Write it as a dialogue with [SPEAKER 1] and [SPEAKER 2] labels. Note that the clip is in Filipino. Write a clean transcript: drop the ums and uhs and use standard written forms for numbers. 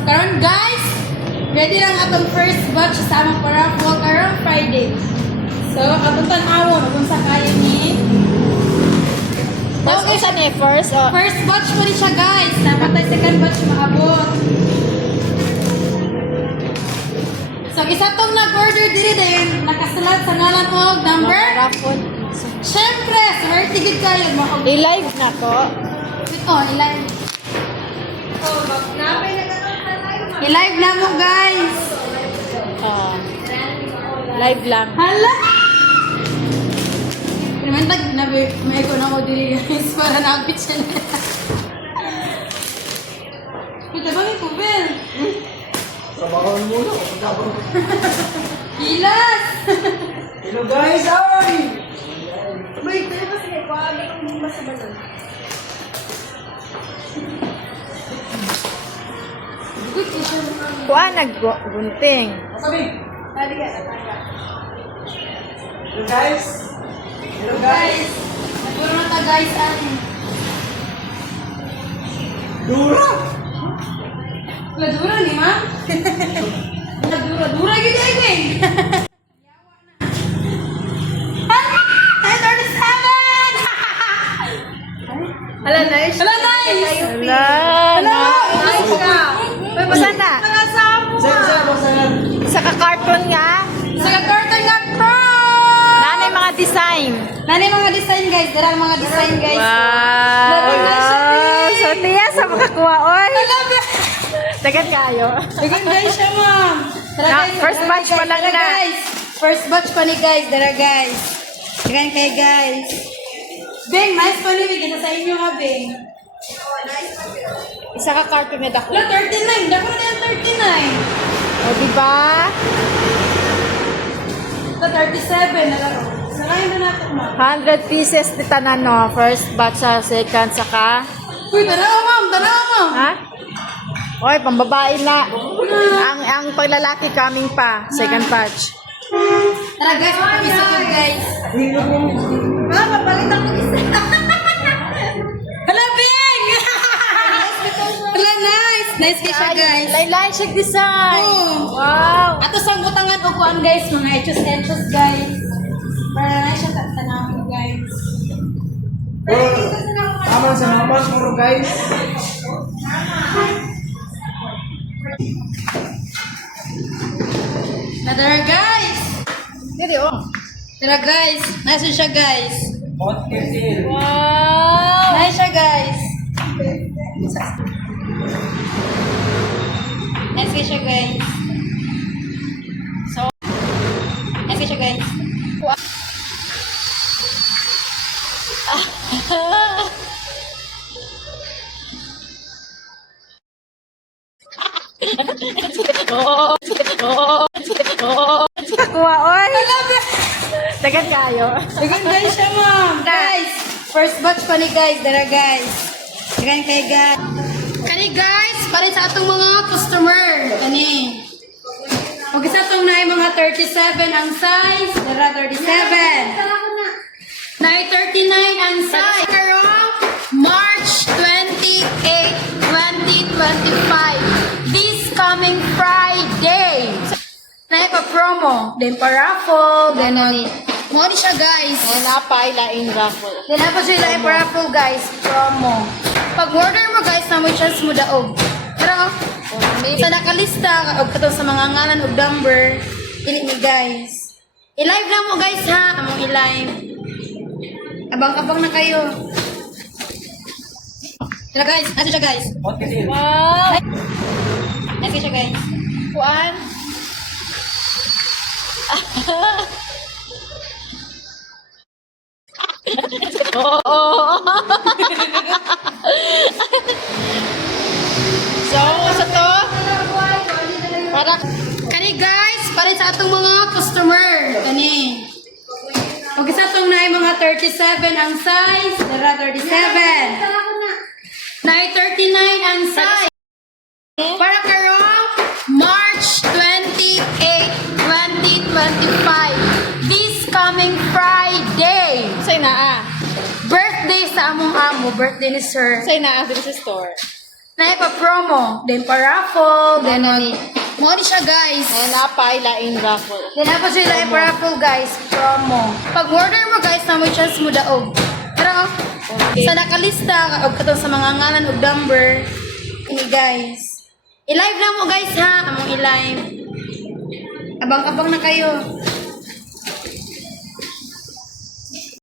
[SPEAKER 1] karon guys, ready lang atong first batch sa among paraffol karong Friday. So, atong tan-awon kung sa kaya ni.
[SPEAKER 2] Tapos isa ni first o
[SPEAKER 1] First batch po rin siya guys. Dapat tayo second batch maabot. So, isa tong nag-order diri din. Nakasalat sa ngalan o number.
[SPEAKER 2] raffle.
[SPEAKER 1] Siyempre, swerte good kayo.
[SPEAKER 2] I-live na to.
[SPEAKER 1] Oh, i-live. I-live na mo guys.
[SPEAKER 2] Live lang.
[SPEAKER 1] Hala! Naman tag, may ko na ko dili guys para nakapit siya na. Kita ba may kubel?
[SPEAKER 3] Trabahoan muna ako pagkabang.
[SPEAKER 1] Hilas!
[SPEAKER 3] Hello guys, ay!
[SPEAKER 1] Wait, kaya ba sige? Kuwagi kong basa-basa. Good issue.
[SPEAKER 2] Kuha naggunting.
[SPEAKER 3] Sabi!
[SPEAKER 1] Tadi ka.
[SPEAKER 3] Hello guys! Hello guys!
[SPEAKER 1] Guys, nagpuro na ta guys ano.
[SPEAKER 3] Dura!
[SPEAKER 1] Ladura ni ma? Ladura gitu ya gue.
[SPEAKER 2] Hala, nice.
[SPEAKER 1] Hala, nice!
[SPEAKER 2] Hala,
[SPEAKER 1] Nice ka!
[SPEAKER 2] May basa na.
[SPEAKER 3] Saan?
[SPEAKER 2] Sa ka-cartoon nga.
[SPEAKER 1] Sa karton nga pro!
[SPEAKER 2] Nanay mga design.
[SPEAKER 1] Nani mga design guys, darang mga design guys. Laro na siya,
[SPEAKER 2] Wow! So, tiya sa makakuha, oy.
[SPEAKER 1] Alabe!
[SPEAKER 2] Dagan kayo.
[SPEAKER 1] Bigyan guys siya ma'am. Tara,
[SPEAKER 2] Na,
[SPEAKER 1] guys,
[SPEAKER 2] first
[SPEAKER 1] tara,
[SPEAKER 2] batch
[SPEAKER 1] guys,
[SPEAKER 2] pa lang
[SPEAKER 1] tara,
[SPEAKER 2] na.
[SPEAKER 1] guys. First batch pa ni guys, dara guys. Dagan kay guys. Beng, nice pa ni kita sa inyo ha, Beng.
[SPEAKER 2] Isa ka-cartoon na dako.
[SPEAKER 1] Wala, 39. Dako na yan, 39.
[SPEAKER 2] O, diba?
[SPEAKER 1] Ito, 37 na laro. Sarayin na natin, ma'am.
[SPEAKER 2] 100 pieces di tanan, no? First batch sa second, saka...
[SPEAKER 1] Uy, tanaw, ma'am. Tanaw, ma'am.
[SPEAKER 2] Ha? Oy, pambabae na. Ang paglalaki coming pa. Second batch.
[SPEAKER 1] Tara, guys. Isa ko, guys. Ah, papalit ako isa. Hala, Beng! Hala, nice. Nice kayo siya, guys.
[SPEAKER 2] Laylay, check design.
[SPEAKER 1] Oh.
[SPEAKER 2] Wow.
[SPEAKER 1] Ato sa butangan o kuan guys, mga etchos guys. Para na siya tanawin guys.
[SPEAKER 3] Aman sa naman puro guys.
[SPEAKER 1] Nadara guys.
[SPEAKER 2] Dili, oh.
[SPEAKER 1] Tara guys, nasa siya guys.
[SPEAKER 3] Hot kettle.
[SPEAKER 2] Wow.
[SPEAKER 1] Nasa siya guys. Nasa siya guys. So, nasa siya guys.
[SPEAKER 2] Kuha, oy. Dagan kayo.
[SPEAKER 1] Dagan guys siya ma'am. Guys, first batch pa ni guys. Dara guys. Dagan kay guys. Kani guys, para sa atong mga customer. Kani. Huwag isa itong na mga 37 ang size. Dara 37. Na 39 ang size. Karong March 28, 2025. This coming Friday. Na pa-promo. Then pa-raffle. Ganon. Mo ni siya guys.
[SPEAKER 2] Napailaing raffle.
[SPEAKER 1] Then pa siya lang pa-raffle guys. Promo. Pag order mo guys, na mo chance mo daog. Pero, sa nakalista, og kato sa mga ngalan og number, dili ni guys. I-live lang mo guys ha. Among i-live. Abang-abang na kayo. Tara guys, nasa siya guys.
[SPEAKER 3] Hot kettle.
[SPEAKER 2] Wow.
[SPEAKER 1] Nasa siya guys.
[SPEAKER 2] Kuan. So, sa to? Para
[SPEAKER 1] Kani guys, para sa atong mga customer. Kani. Huwag isa itong na mga 37 ang size. Dara 37. Na 39 ang size. Para karong March 28, 2025. This coming Friday.
[SPEAKER 2] say na
[SPEAKER 1] Birthday sa among amo. Birthday ni sir.
[SPEAKER 2] Say na dito sa store.
[SPEAKER 1] Na pa promo, then pa raffle, then mo ni siya guys.
[SPEAKER 2] Ayan na pa, ilaing raffle.
[SPEAKER 1] Then ako sila pa raffle guys, promo. Pag order mo guys, na may chance mo daog. Pero sa nakalista og katong sa mga ngalan ug number ini guys. I-live lang mo guys ha, among i-live. Abang-abang na kayo.